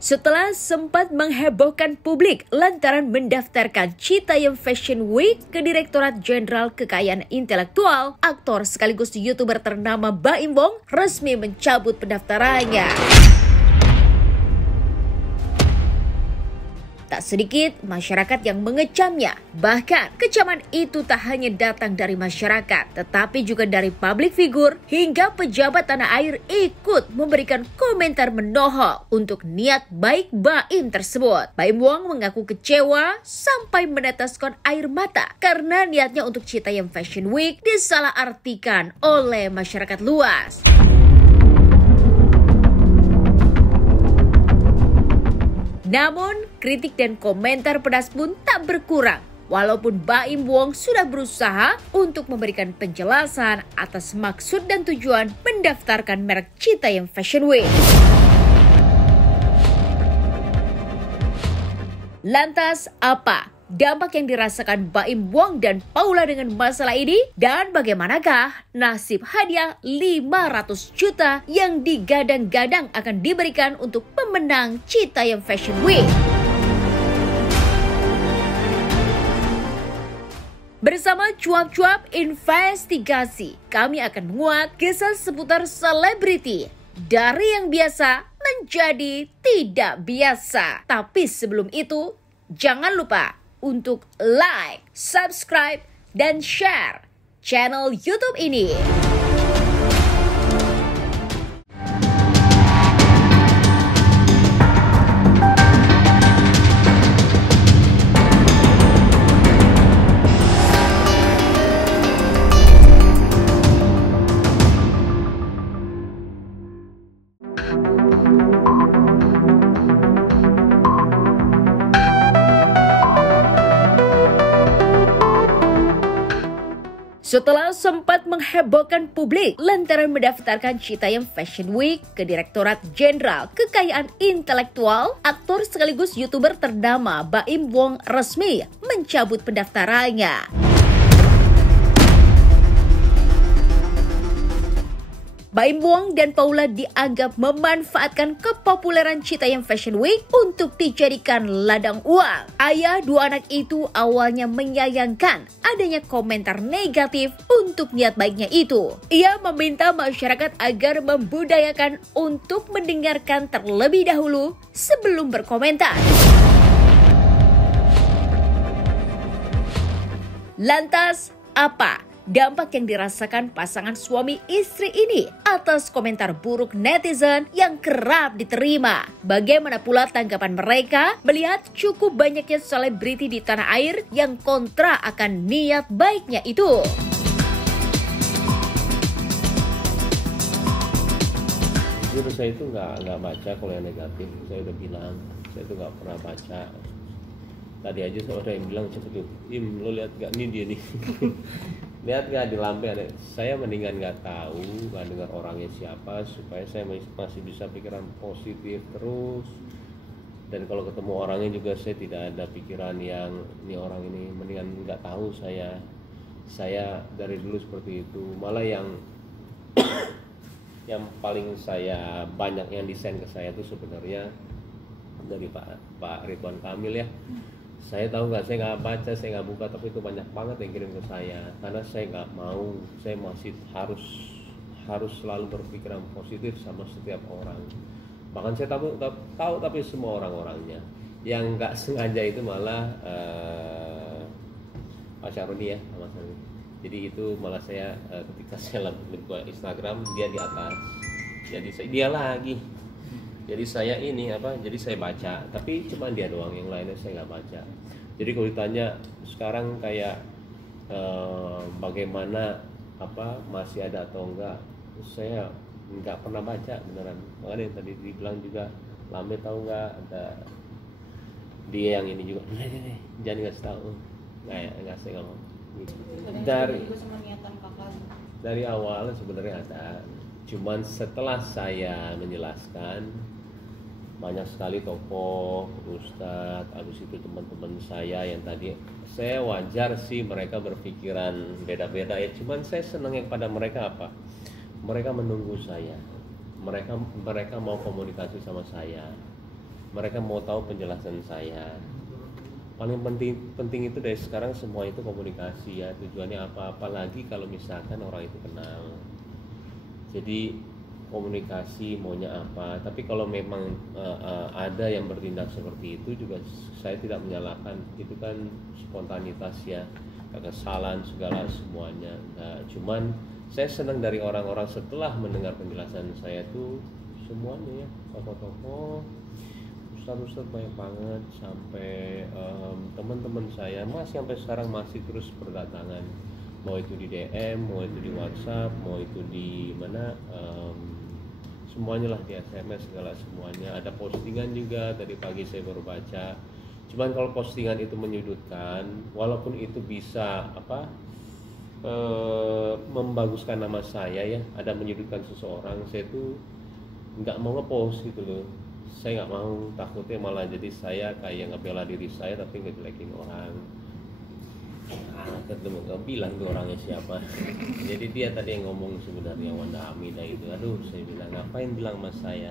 Setelah sempat menghebohkan publik lantaran mendaftarkan Citayam Fashion Week ke Direktorat Jenderal Kekayaan Intelektual, aktor sekaligus YouTuber ternama Baim Wong resmi mencabut pendaftarannya. Tak sedikit masyarakat yang mengecamnya. Bahkan kecaman itu tak hanya datang dari masyarakat, tetapi juga dari publik figur hingga pejabat tanah air ikut memberikan komentar menohok untuk niat baik Baim tersebut. Baim Wong mengaku kecewa sampai meneteskan air mata karena niatnya untuk Citayam Fashion Week disalahartikan oleh masyarakat luas. Namun, kritik dan komentar pedas pun tak berkurang. Walaupun Baim Wong sudah berusaha untuk memberikan penjelasan atas maksud dan tujuan mendaftarkan merek Citayam Fashion Week. Lantas, apa dampak yang dirasakan Baim Wong dan Paula dengan masalah ini? Dan bagaimanakah nasib hadiah 500 juta yang digadang-gadang akan diberikan untuk pemenang Citayam Fashion Week? Bersama Cuap-Cuap Investigasi, kami akan menguak kisah seputar selebriti dari yang biasa menjadi tidak biasa. Tapi sebelum itu, jangan lupa untuk like, subscribe, dan share channel YouTube ini. Setelah sempat menghebohkan publik lantaran mendaftarkan Citayam Fashion Week ke Direktorat Jenderal Kekayaan Intelektual, aktor sekaligus YouTuber ternama Baim Wong resmi mencabut pendaftarannya. Baim Wong dan Paula dianggap memanfaatkan kepopuleran Citayam Fashion Week untuk dijadikan ladang uang. Ayah dua anak itu awalnya menyayangkan adanya komentar negatif untuk niat baiknya itu. Ia meminta masyarakat agar membudayakan untuk mendengarkan terlebih dahulu sebelum berkomentar. Lantas, apa dampak yang dirasakan pasangan suami istri ini atas komentar buruk netizen yang kerap diterima? Bagaimana pula tanggapan mereka melihat cukup banyaknya selebriti di tanah air yang kontra akan niat baiknya itu? Jujur saya itu nggak baca kalau yang negatif. Saya udah bilang saya itu nggak pernah baca. Tadi aja ada yang bilang cepet tuh, Im lo lihat gak nih dia nih. Lihat gak di lampe ada. Saya mendingan nggak tahu, nggak dengar orangnya siapa, supaya saya masih bisa pikiran positif terus. Dan kalau ketemu orangnya juga saya tidak ada pikiran yang ini orang ini, mendingan nggak tahu saya. Saya dari dulu seperti itu. Malah yang paling saya banyak yang desain ke saya itu sebenarnya dari Pak Ridwan Kamil ya. Saya tahu nggak, saya nggak baca, saya nggak buka, tapi itu banyak banget yang kirim ke saya. Karena saya nggak mau, saya masih harus selalu berpikiran positif sama setiap orang. Bahkan saya tahu tapi semua orang-orangnya. Yang nggak sengaja itu malah Pak Syaroni ya, sama saya. Jadi itu malah saya ketika saya buka Instagram dia di atas, jadi dia lagi. Jadi saya jadi saya baca, tapi cuma dia doang, yang lainnya saya nggak baca. Jadi kalau ditanya sekarang kayak bagaimana masih ada atau enggak, saya nggak pernah baca beneran. Makanya yang tadi dibilang juga, Lame tahu nggak ada dia yang ini juga, jangan ngasih tahu, nggak saya nggak mau. Dari awal sebenarnya ada, cuman setelah saya menjelaskan, banyak sekali tokoh, ustadz, habis itu teman-teman saya yang tadi, saya wajar sih mereka berpikiran beda-beda ya, cuman saya senangnya pada mereka apa? Mereka menunggu saya, mereka mau komunikasi sama saya. mereka mau tahu penjelasan saya. Paling penting itu dari sekarang semua itu komunikasi ya, tujuannya apa, apalagi kalau misalkan orang itu kenal. Jadi komunikasi maunya apa, tapi kalau memang ada yang bertindak seperti itu juga saya tidak menyalahkan, itu kan spontanitas ya, kekesalan segala semuanya. Nah, cuman saya senang dari orang-orang setelah mendengar penjelasan saya tuh semuanya ya, tokoh-tokoh, ustadz-ustadz banyak banget, sampai teman-teman saya masih sampai sekarang masih terus berdatangan, mau itu di DM, mau itu di WhatsApp, mau itu di mana, semuanya lah, di SMS segala semuanya. Ada postingan juga tadi pagi saya baru baca. Cuman kalau postingan itu menyudutkan, walaupun itu bisa membaguskan nama saya ya, ada menyudutkan seseorang, saya tuh nggak mau ngepost gitu loh. Saya nggak mau, takutnya malah jadi saya kayak ngebela diri saya tapi ngejelekin orang. Ketemu gak bilang tuh orangnya siapa. Jadi dia tadi yang ngomong sebenarnya, Wanda Hamidah itu. Aduh, saya bilang ngapain bilang mas saya,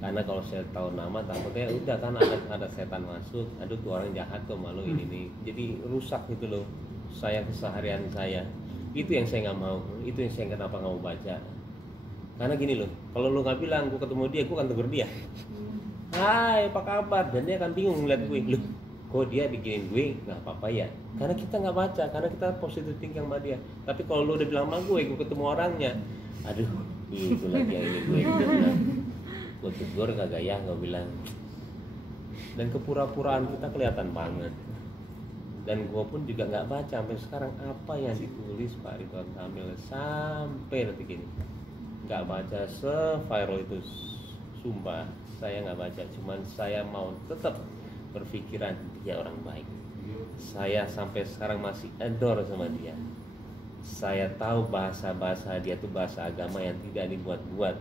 karena kalau saya tahu nama takutnya udah kan ada setan masuk. Aduh tuh orang jahat tuh, malu ini nih. Jadi rusak gitu loh saya, keseharian saya. Itu yang saya nggak mau, itu yang saya kenapa nggak mau baca. Karena gini loh, kalau lu nggak bilang gue ketemu dia, gue akan tegur dia. Hai, apa kabar? Dan dia akan bingung ngeliat gue, loh kok dia bikinin gue, nggak apa-apa ya, karena kita nggak baca, karena kita positif thinking sama dia. Tapi kalau lu udah bilang sama gue ketemu orangnya, aduh itu lagi yang ini gue bilang, gue tegur kagak ya, gue bilang. Dan kepura-puraan kita kelihatan banget. Dan gue pun juga nggak baca sampai sekarang apa yang ditulis Pak Ridwan Kamil sampai detik ini, nggak baca. Se-viral itu, sumpah saya nggak baca. Cuman saya mau tetap berpikiran dia orang baik. Saya sampai sekarang masih adore sama dia. Saya tahu bahasa-bahasa dia tuh bahasa agama yang tidak dibuat-buat.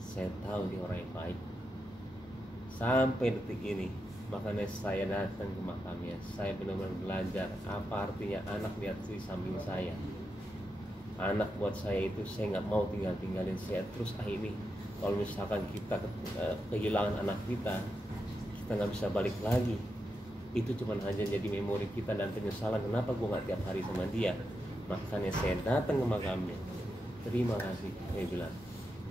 Saya tahu dia orang yang baik sampai detik ini. Makanya saya datang ke makamnya. Saya benar-benar belajar apa artinya anak lihat di samping saya. Anak buat saya itu saya nggak mau tinggalin saya terus. Ini kalau misalkan kita kehilangan anak kita nggak bisa balik lagi. Itu cuma hanya jadi memori kita dan penyesalan, kenapa gue nggak tiap hari sama dia. Makanya saya datang ke makamnya. Terima kasih, saya bilang.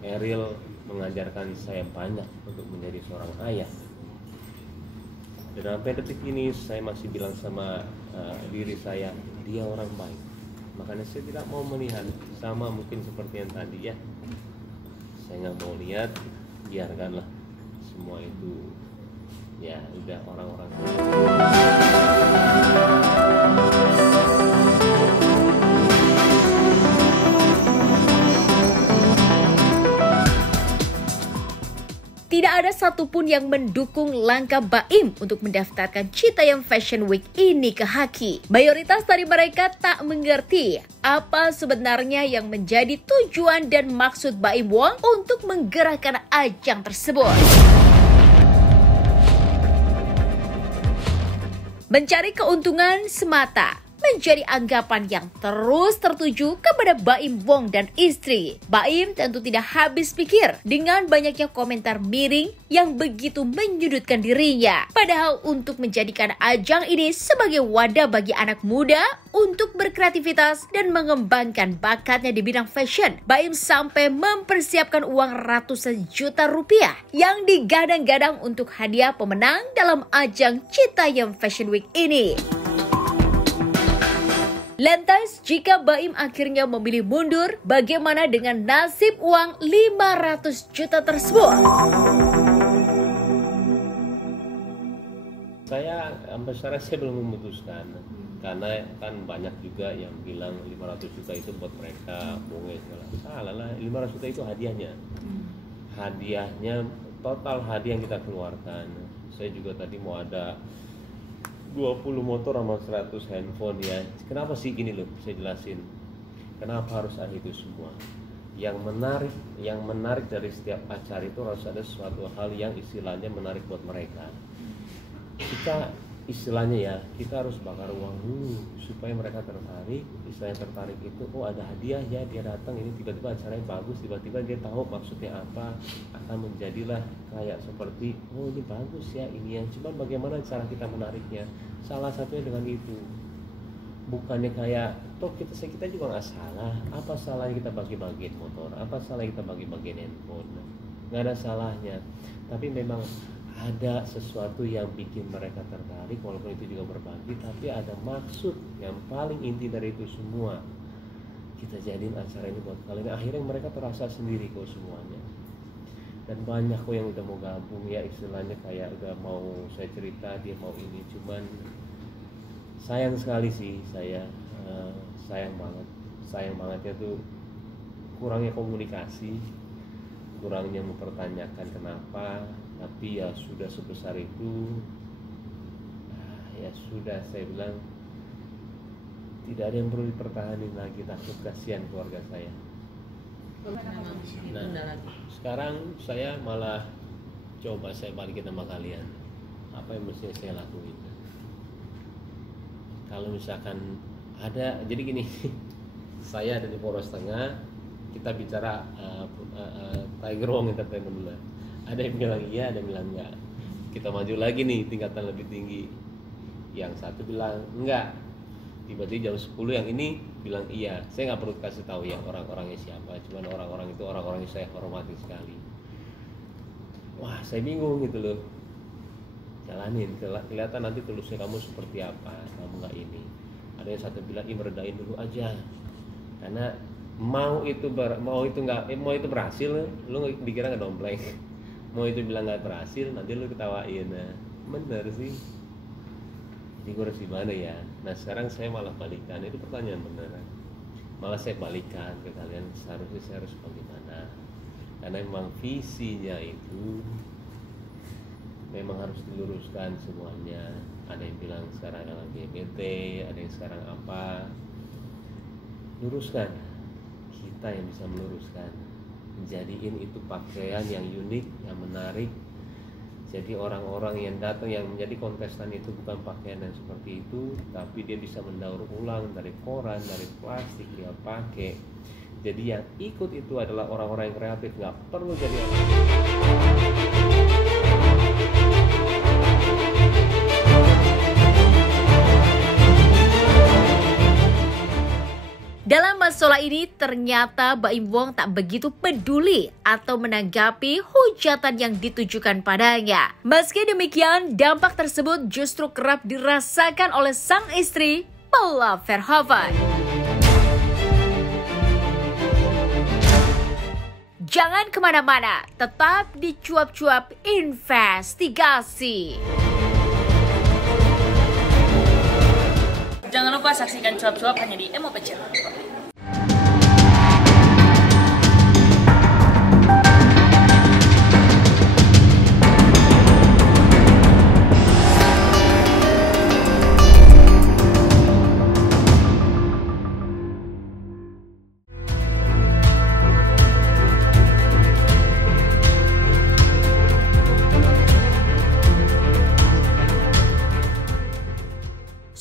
Eril mengajarkan saya banyak untuk menjadi seorang ayah. Dan sampai detik ini saya masih bilang sama diri saya, dia orang baik. Makanya saya tidak mau melihat, sama mungkin seperti yang tadi ya, saya nggak mau lihat. Biarkanlah semua itu ya udah orang-orang. Tidak ada satupun yang mendukung langkah Baim untuk mendaftarkan Citayam Fashion Week ini ke Haki. Mayoritas dari mereka tak mengerti apa sebenarnya yang menjadi tujuan dan maksud Baim Wong untuk menggerakkan ajang tersebut. Mencari keuntungan semata menjadi anggapan yang terus tertuju kepada Baim Wong dan istri. Baim tentu tidak habis pikir dengan banyaknya komentar miring yang begitu menyudutkan dirinya. Padahal untuk menjadikan ajang ini sebagai wadah bagi anak muda untuk berkreativitas dan mengembangkan bakatnya di bidang fashion, Baim sampai mempersiapkan uang ratusan juta rupiah yang digadang-gadang untuk hadiah pemenang dalam ajang Citayam Fashion Week ini. Lantas, jika Baim akhirnya memilih mundur, bagaimana dengan nasib uang 500 juta tersebut? Saya sampai sekarang saya belum memutuskan. Karena kan banyak juga yang bilang 500 juta itu buat mereka, salah lah, 500 juta itu hadiahnya. Hadiahnya, total hadiah yang kita keluarkan. Saya juga tadi mau ada 20 motor sama 100 handphone ya. Kenapa sih gini loh, saya jelasin. Kenapa harus ada itu semua? Yang menarik dari setiap acara itu harus ada suatu hal yang istilahnya menarik buat mereka. Jika istilahnya ya, kita harus bakar uang dulu supaya mereka tertarik. Istilahnya tertarik itu, oh ada hadiah ya, dia datang, ini tiba-tiba acaranya bagus, tiba-tiba dia tahu maksudnya apa, akan menjadilah kayak seperti, oh ini bagus ya ini yang, cuman bagaimana cara kita menariknya, salah satunya dengan itu. Bukannya kayak, toh kita juga nggak salah, apa salahnya kita bagi-bagiin motor, apa salahnya kita bagi-bagiin handphone, nggak ada salahnya. Tapi memang ada sesuatu yang bikin mereka tertarik, walaupun itu juga berbagi, tapi ada maksud yang paling inti dari itu semua. Kita jadiin acara ini buat kalian, akhirnya mereka terasa sendiri kok semuanya. Dan banyak kok yang udah mau gabung ya, istilahnya kayak udah mau saya cerita, dia mau ini, cuman sayang sekali sih saya, sayang bangetnya tuh kurangnya komunikasi, kurangnya mempertanyakan kenapa. Tapi ya sudah sebesar itu, ya sudah, saya bilang tidak ada yang perlu dipertahankan lagi, takut kasihan keluarga saya. Nah, sekarang saya malah coba saya balikin sama kalian, apa yang mesti saya lakuin. Kalau misalkan ada, jadi gini, saya ada di Polres Tengah, kita bicara Tiger Wong Entertainment dulu. Ada yang bilang iya, ada yang bilang enggak. Kita maju lagi nih, tingkatan lebih tinggi. Yang satu bilang enggak, tiba-tiba jam 10 yang ini bilang iya. Saya nggak perlu kasih tahu ya orang-orangnya siapa, cuman orang-orang itu orang-orang yang saya hormati sekali. Wah, saya bingung gitu loh. Jalanin, kelihatan nanti tulusnya kamu seperti apa, kamu nggak ini. Ada yang satu bilang, meredain dulu aja, karena mau itu berhasil, lu dikira ngedompleng. Mau itu bilang nggak berhasil, nanti lu ketawain. Nah, bener sih. Jadi gue harus gimana ya? Nah sekarang saya malah balikan, itu pertanyaan beneran. Malah saya balikan ke kalian, seharusnya saya harus bagaimana? Karena memang visinya itu memang harus diluruskan semuanya. Ada yang bilang sekarang LGBT, ada yang sekarang apa? Luruskan. Kita yang bisa meluruskan. Jadiin itu pakaian yang unik, yang menarik. Jadi orang-orang yang datang, yang menjadi kontestan itu bukan pakaian yang seperti itu, tapi dia bisa mendaur ulang dari koran, dari plastik dia pakai. Jadi yang ikut itu adalah orang-orang yang kreatif, nggak perlu jadi orang. Dalam masalah ini ternyata Baim Wong tak begitu peduli atau menanggapi hujatan yang ditujukan padanya. Meski demikian, dampak tersebut justru kerap dirasakan oleh sang istri, Paula Verhoeven. Jangan kemana-mana, tetap di Cuap-Cuap Investigasi. Jangan lupa saksikan Cuap-Cuap hanya di Emo Pecel.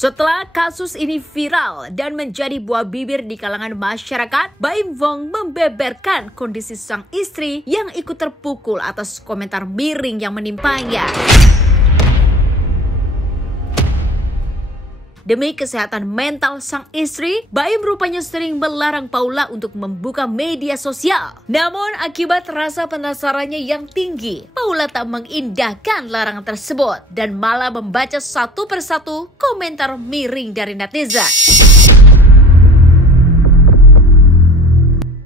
Setelah kasus ini viral dan menjadi buah bibir di kalangan masyarakat, Baim Wong membeberkan kondisi sang istri yang ikut terpukul atas komentar miring yang menimpanya. Demi kesehatan mental sang istri, Baim rupanya sering melarang Paula untuk membuka media sosial. Namun akibat rasa penasarannya yang tinggi, Paula tak mengindahkan larangan tersebut dan malah membaca satu persatu komentar miring dari netizen.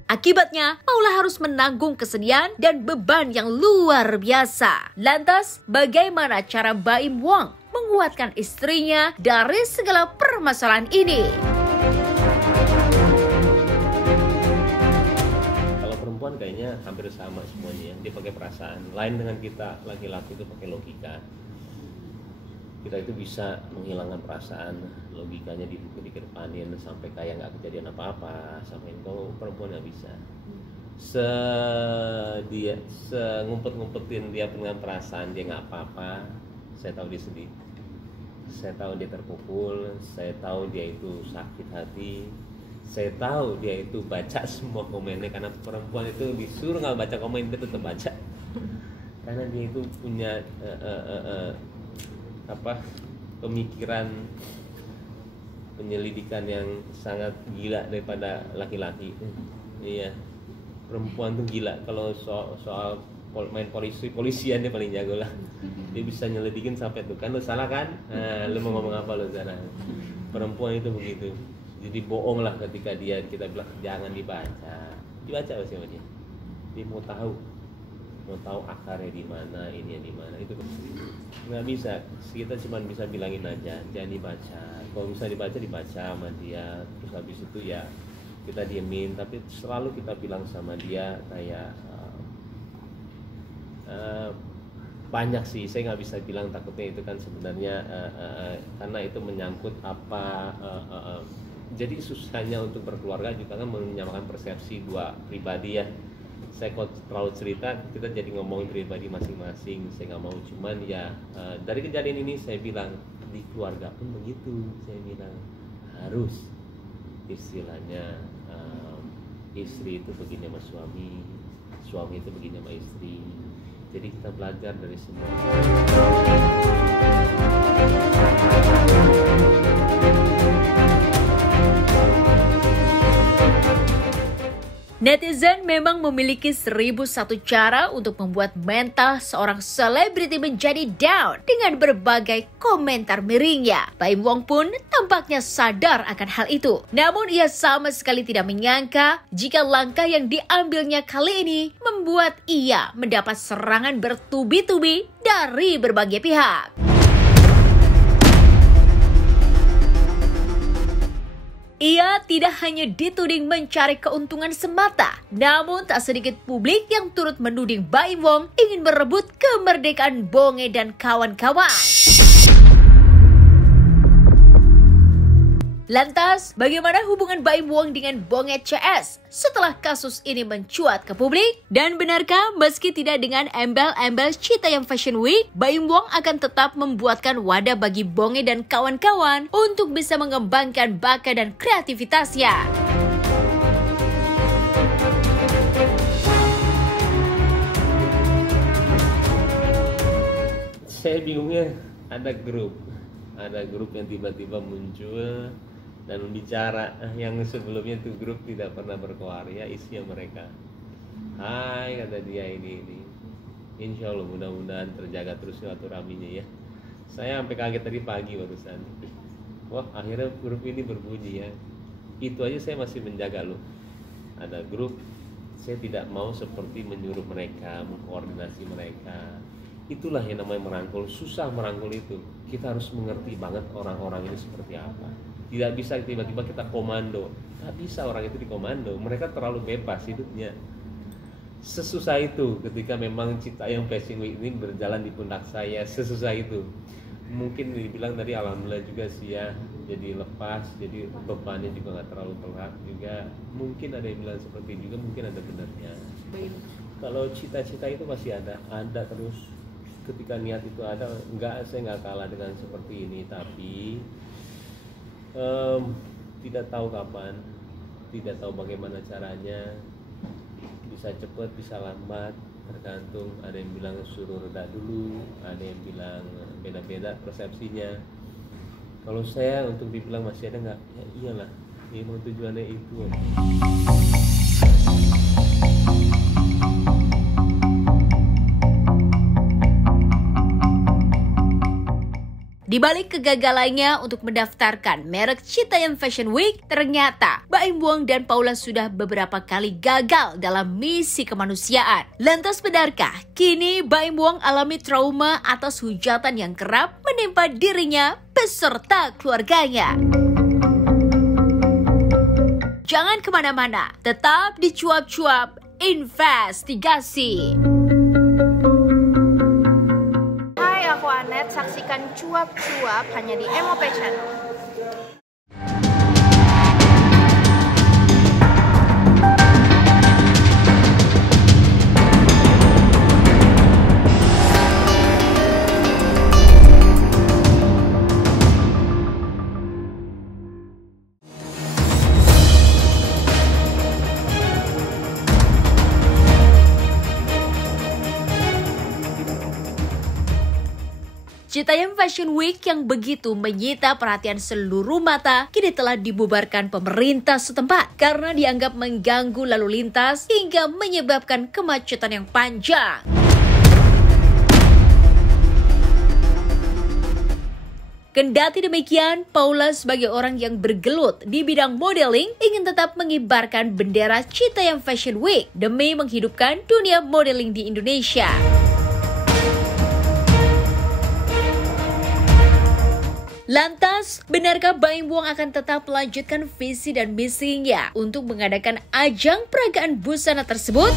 Akibatnya, Paula harus menanggung kesedihan dan beban yang luar biasa. Lantas, bagaimana cara Baim Wong menguatkan istrinya dari segala permasalahan ini? Kalau perempuan kayaknya hampir sama semuanya, dia pakai perasaan. Lain dengan kita laki-laki itu pakai logika. Kita itu bisa menghilangkan perasaan, logikanya dikedepanin sampai kayak nggak kejadian apa-apa. Sampai kalau perempuan nggak bisa. Ngumpet-ngumpetin dia dengan perasaan dia nggak apa-apa. Saya tahu dia sedih. Saya tahu dia terpukul, saya tahu dia itu sakit hati, saya tahu dia itu baca semua komennya, karena perempuan itu disuruh nggak baca komen dia tetap baca, karena dia itu punya pemikiran penyelidikan yang sangat gila daripada laki-laki. Iya, perempuan tuh gila kalau soal main polisian dia paling jago lah. Dia bisa nyelidikin sampai tuh kan lu salah kan, lu mau ngomong apa lu sana. Perempuan itu begitu, jadi bohong lah ketika kita bilang jangan dibaca apa sih dia. Dia mau tahu akarnya di mana, ini di mana, itu nggak bisa. Kita cuma bisa bilangin aja jangan dibaca. Kalau bisa dibaca sama dia, terus habis itu ya kita diemin, tapi selalu kita bilang sama dia kayak banyak sih, saya nggak bisa bilang, takutnya itu kan sebenarnya karena itu menyangkut jadi susahnya untuk berkeluarga juga kan menyamakan persepsi dua pribadi ya. Saya kalau terlalu cerita kita jadi ngomongin pribadi masing-masing, saya nggak mau. Cuman ya dari kejadian ini saya bilang di keluarga pun begitu, saya bilang harus istilahnya istri itu begini sama suami itu begini sama istri. Jadi kita belajar dari semua. Netizen memang memiliki 1001 cara untuk membuat mental seorang selebriti menjadi down dengan berbagai komentar miringnya. Baim Wong pun tampaknya sadar akan hal itu. Namun ia sama sekali tidak menyangka jika langkah yang diambilnya kali ini membuat ia mendapat serangan bertubi-tubi dari berbagai pihak. Ia tidak hanya dituding mencari keuntungan semata, namun tak sedikit publik yang turut menuding Baim Wong ingin merebut kemerdekaan Bonge dan kawan-kawan. Lantas, bagaimana hubungan Baim Wong dengan Bonge CS setelah kasus ini mencuat ke publik? Dan benarkah meski tidak dengan embel-embel Citayam Fashion Week, Baim Wong akan tetap membuatkan wadah bagi Bonge dan kawan-kawan untuk bisa mengembangkan bakat dan kreativitasnya? Saya bingungnya ada grup yang tiba-tiba muncul dan bicara yang sebelumnya itu grup tidak pernah berkarya, isinya mereka. Hai, kata dia ini. Insya Allah mudah-mudahan terjaga terus silaturahminya ya. Saya sampai kaget tadi pagi barusan. Wah, akhirnya grup ini berbunyi ya. Itu aja saya masih menjaga loh. Ada grup, saya tidak mau seperti menyuruh mereka, mengkoordinasi mereka. Itulah yang namanya merangkul. Susah merangkul itu. Kita harus mengerti banget orang-orang ini seperti apa. Tidak bisa tiba-tiba kita komando. Tidak bisa orang itu dikomando. Mereka terlalu bebas hidupnya. Sesusah itu ketika memang Citayam Fashion Week ini berjalan di pundak saya. Sesusah itu. Mungkin dibilang tadi alhamdulillah juga sih ya. Jadi lepas, jadi bebannya juga nggak terlalu berat juga. Mungkin ada yang bilang seperti juga, mungkin ada benarnya. Kalau cita-cita itu masih ada terus. Ketika niat itu ada, saya nggak kalah dengan seperti ini, tapi tidak tahu kapan, tidak tahu bagaimana caranya, bisa cepat, bisa lambat, tergantung. Ada yang bilang suruh reda dulu, ada yang bilang beda-beda persepsinya. Kalau saya untuk dibilang masih ada nggak? Ya iyalah, memang tujuannya itu. Di balik kegagalannya untuk mendaftarkan merek Citayam Fashion Week, ternyata Baim Wong dan Paula sudah beberapa kali gagal dalam misi kemanusiaan. Lantas benarkah kini Baim Wong alami trauma atas hujatan yang kerap menimpa dirinya beserta keluarganya? Jangan kemana-mana, tetap di Cuap-Cuap Investigasi. Aku Anet, saksikan Cuap-Cuap hanya di MOP Channel. Citayam Fashion Week yang begitu menyita perhatian seluruh mata kini telah dibubarkan pemerintah setempat karena dianggap mengganggu lalu lintas hingga menyebabkan kemacetan yang panjang. Kendati demikian, Paula sebagai orang yang bergelut di bidang modeling ingin tetap mengibarkan bendera Citayam Fashion Week demi menghidupkan dunia modeling di Indonesia. Lantas, benarkah Baim Wong akan tetap melanjutkan visi dan misinya untuk mengadakan ajang peragaan busana tersebut?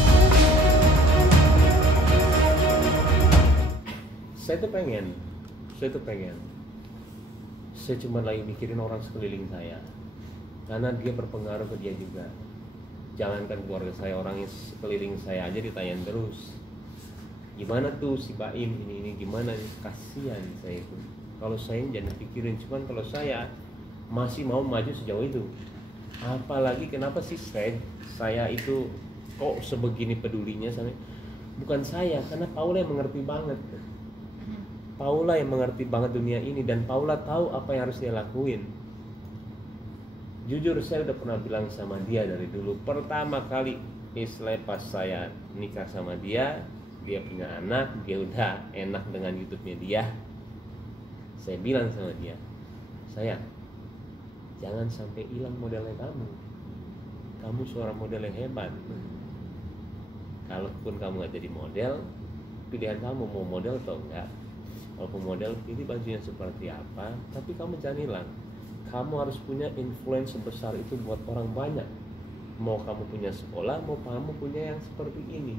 Saya tuh pengen. Saya cuma lagi mikirin orang sekeliling saya, karena dia berpengaruh ke dia juga. Jangankan keluarga saya, orang yang sekeliling saya aja ditanyain terus, gimana tuh si Baim ini gimana, kasihan saya itu. Kalau saya jangan pikirin, cuman kalau saya masih mau maju sejauh itu. Apalagi kenapa sih saya itu kok sebegini pedulinya sama, bukan saya, karena Paula yang mengerti banget. Paula yang mengerti banget dunia ini, dan Paula tahu apa yang harus dia lakuin. Jujur saya udah pernah bilang sama dia dari dulu. Pertama kali pas saya nikah sama dia punya anak, dia udah enak dengan YouTube-nya dia. Saya bilang sama dia, sayang, jangan sampai hilang modelnya kamu. Kamu seorang model yang hebat. Kalaupun kamu gak jadi model, pilihan kamu mau model atau enggak. Walaupun model, pilih bajunya seperti apa, tapi kamu jangan hilang. Kamu harus punya influence sebesar itu buat orang banyak. Mau kamu punya sekolah, mau kamu punya yang seperti ini.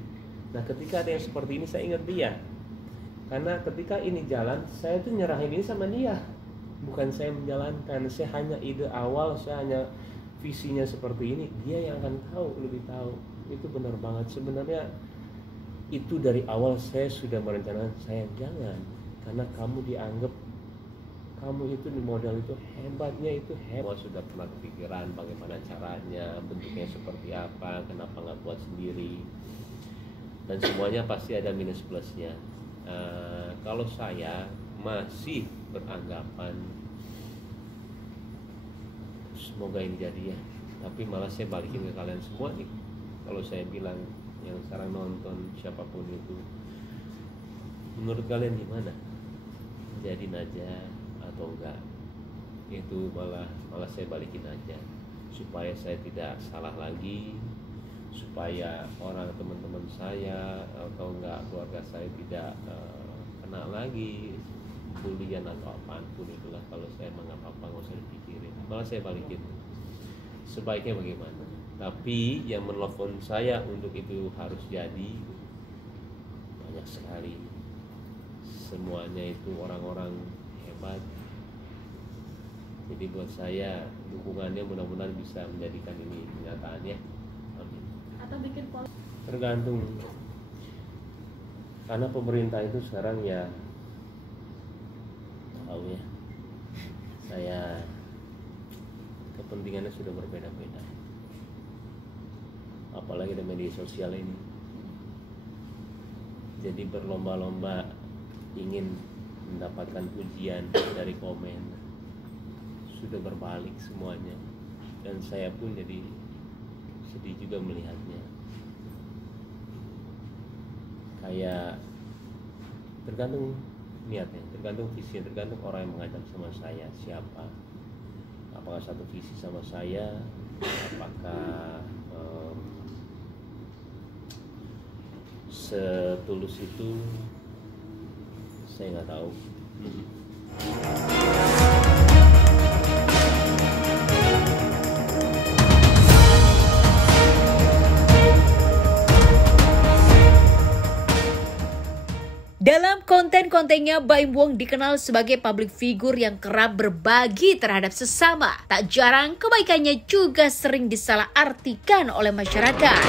Nah, ketika ada yang seperti ini, saya ingat dia. Karena ketika ini jalan, saya tuh nyerahin ini sama dia. Bukan saya menjalankan, saya hanya ide awal, saya hanya visinya seperti ini. Dia yang akan tahu, lebih tahu. Itu benar banget. Sebenarnya itu dari awal saya sudah merencanakan, saya jangan. Karena kamu dianggap, kamu itu di modal itu hebatnya itu hebat. Sudah pernah kepikiran bagaimana caranya, bentuknya seperti apa, kenapa nggak buat sendiri. Dan semuanya pasti ada minus plusnya. Kalau saya masih beranggapan semoga ini jadi ya, tapi malah saya balikin ke kalian semua nih. Kalau saya bilang yang sekarang nonton siapapun itu, menurut kalian gimana? Jadiin aja atau enggak? Itu malah saya balikin aja supaya saya tidak salah lagi, supaya orang teman-teman saya atau enggak keluarga saya tidak kena lagi bulian atau apapun itulah. Kalau saya menganggap apa nggak usah dipikirin, malah saya balikin. Sebaiknya bagaimana? Tapi yang menelpon saya untuk itu harus jadi banyak sekali. Semuanya itu orang-orang hebat. Jadi buat saya dukungannya mudah-mudahan bisa menjadikan ini kenyataan ya. Amin. Atau bikin Tergantung. Karena pemerintah itu sekarang ya tahu ya, saya kepentingannya sudah berbeda-beda. Apalagi di media sosial ini. Jadi berlomba-lomba ingin mendapatkan pujian dari komen, sudah berbalik semuanya, dan saya pun jadi sedih juga melihatnya. Kayak tergantung niatnya, tergantung visi, tergantung orang yang mengajak sama saya siapa. Apakah satu visi sama saya, apakah setulus itu, saya nggak tahu. Dalam konten-kontennya, Baim Wong dikenal sebagai public figure yang kerap berbagi terhadap sesama. Tak jarang kebaikannya juga sering disalahartikan oleh masyarakat.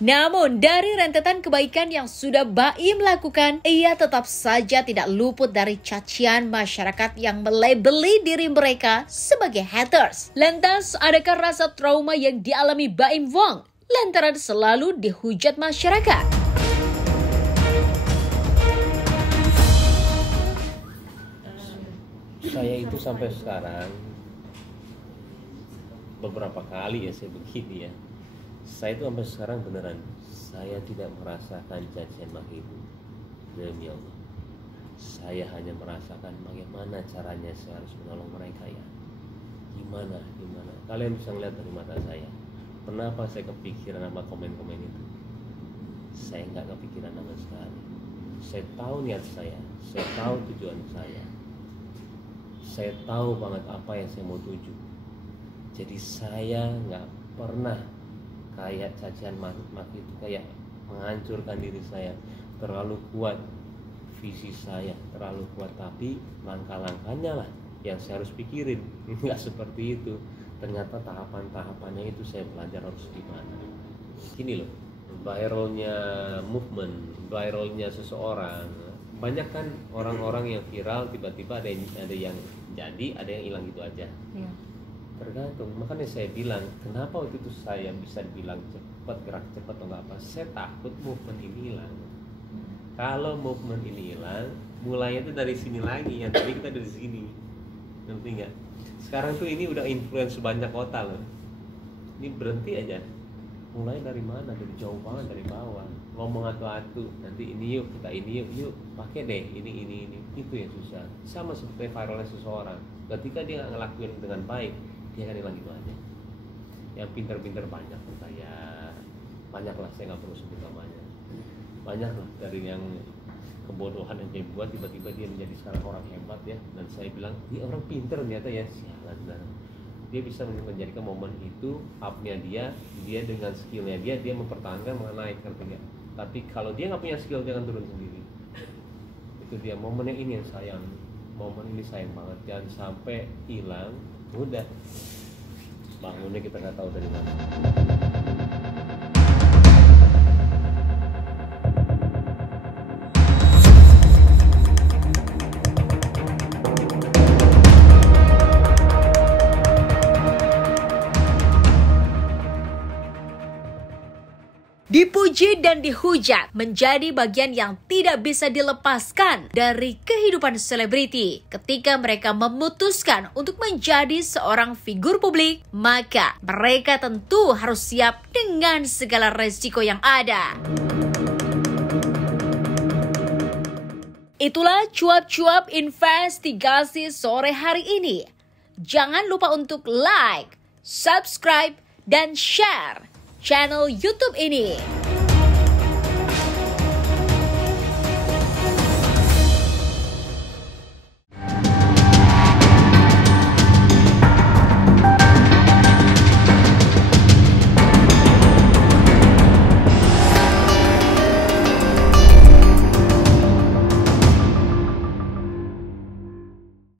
Namun, dari rentetan kebaikan yang sudah Baim lakukan, ia tetap saja tidak luput dari cacian masyarakat yang melabeli diri mereka sebagai haters. Lantas, adakah rasa trauma yang dialami Baim Wong lantaran selalu dihujat masyarakat? Saya itu sampai sekarang beberapa kali ya saya begini ya. Saya itu sampai sekarang beneran saya tidak merasakan cacian maki itu. Demi Allah. Saya hanya merasakan bagaimana caranya saya harus menolong mereka ya. Gimana? Kalian bisa ngeliat dari mata saya. Kenapa saya kepikiran sama komen-komen itu? Saya nggak kepikiran sama sekali. Saya tahu niat saya tahu tujuan saya tahu banget apa yang saya mau tuju. Jadi saya nggak pernah kayak cacian maki itu kayak menghancurkan diri saya. Terlalu kuat visi saya, terlalu kuat, tapi langkah-langkahnya lah yang saya harus pikirin. Nggak seperti itu. Ternyata tahapan-tahapannya itu saya belajar harus gimana. Gini loh, viralnya movement, viralnya seseorang. Banyak kan orang-orang yang viral tiba-tiba ada yang jadi, ada yang hilang gitu aja. Ya. Tergantung. Makanya saya bilang, kenapa waktu itu saya bisa bilang cepat, gerak cepat atau nggak apa? Saya takut movement ini hilang. Kalau movement ini hilang, mulainya itu dari sini lagi. Yang tadi kita dari sini, ngerti nggak? Sekarang tuh ini udah influence banyak kota loh. Ini berhenti aja. Mulai dari mana? Dari jauh banget, dari bawah. Ngomong atu-atu, nanti ini yuk, kita ini yuk, pakai deh ini. Itu yang susah. Sama seperti viralnya seseorang. Ketika dia nggak ngelakuin dengan baik, dia akan hilang gitu aja. Yang pinter-pinter banyak tuh kayak banyak lah, saya nggak perlu sebut namanya. Banyak lah dari yang kebodohan yang dia buat, tiba-tiba dia menjadi sekarang orang hebat ya. Dan saya bilang, dia orang pinter ternyata ya. Sialan benar. Dia bisa menjadikan momen itu up-nya dia dengan skillnya dia mempertahankan, menaikkan tinggi. Tapi kalau dia nggak punya skill, dia akan turun sendiri. Itu dia momennya, ini yang sayang. Momen ini sayang banget, jangan sampai hilang. Udah bangunnya kita nggak tahu dari mana. Dipuji dan dihujat menjadi bagian yang tidak bisa dilepaskan dari kehidupan selebriti. Ketika mereka memutuskan untuk menjadi seorang figur publik, maka mereka tentu harus siap dengan segala resiko yang ada. Itulah cuap-cuap investigasi sore hari ini. Jangan lupa untuk like, subscribe, dan share channel YouTube ini.